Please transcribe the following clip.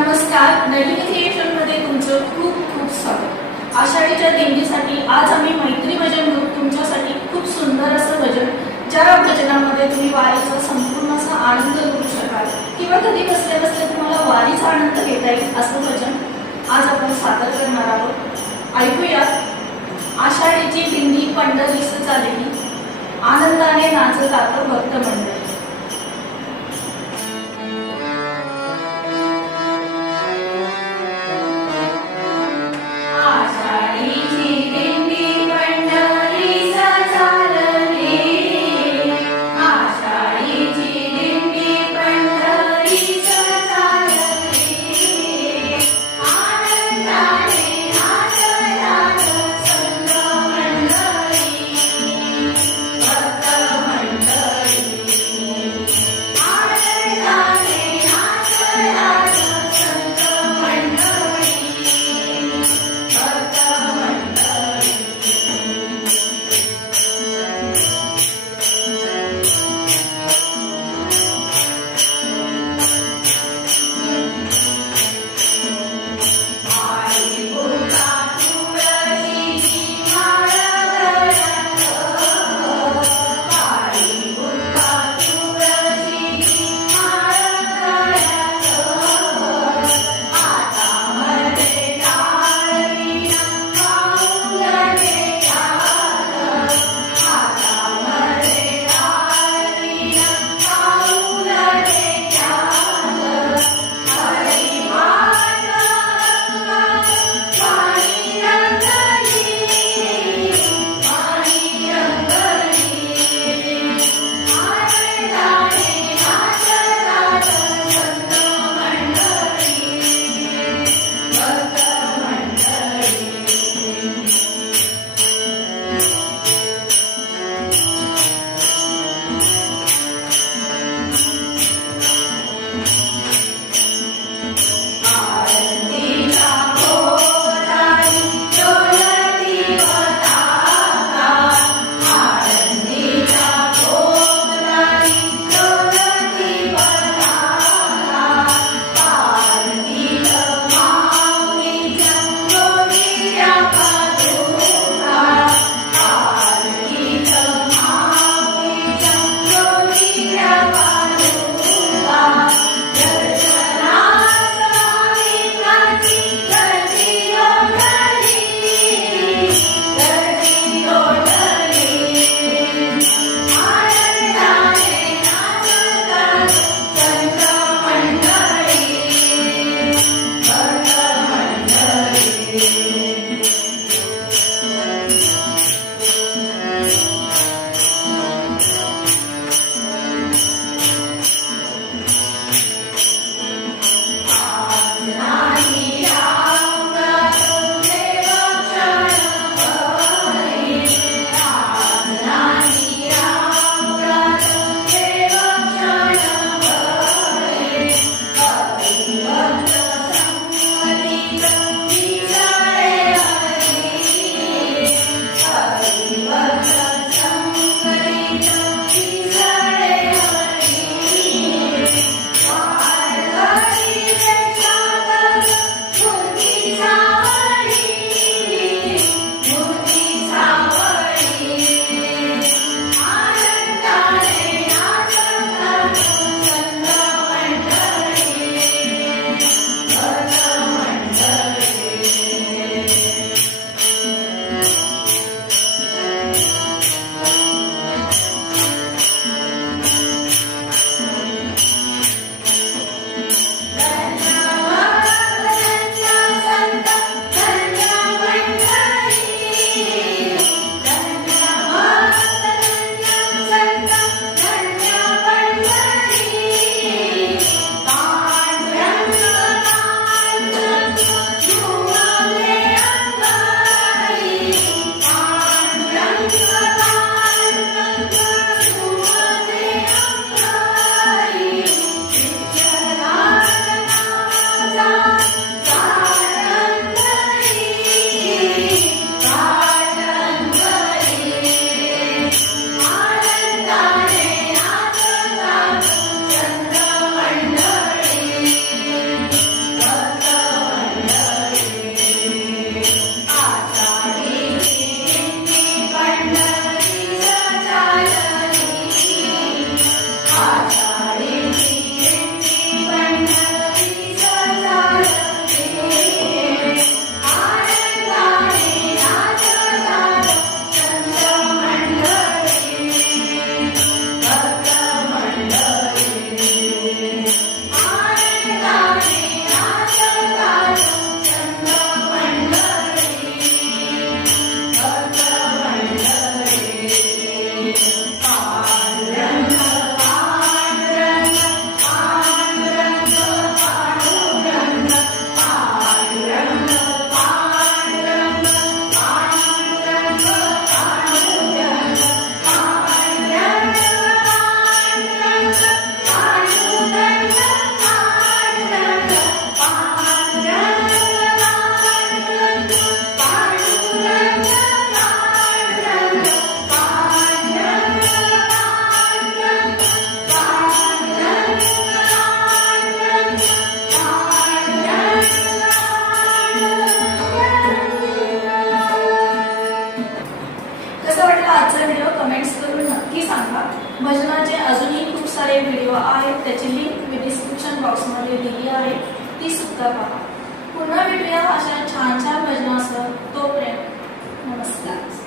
नमस्कार. नलिनी क्रिएशनमध्ये तुमचं खूप खूप स्वागत. आषाढीच्या देणगीसाठी आज आम्ही मैत्री भजन ग्रुप तुमच्यासाठी खूप सुंदर असं भजन ज्या भजनामध्ये तुम्ही वारीचा संपूर्ण असा आनंद घेऊ शकाल किंवा कधी बसले बसल्या तुम्हाला वारीचा आनंद घेता येईल असं भजन आज आपण सादर करणार आहोत. ऐकूया. आषाढीची दिंडी पंढरीस चालली आनंदाने नाचतात भक्त मंडळ. Minha काही व्हिडिओ आहेत त्याची लिंक मी डिस्क्रिप्शन बॉक्समध्ये दिली आहे ती सुद्धा पहा. पुन्हा भेटूया अशा छान छान भजनासह. तोपर्यंत नमस्कार.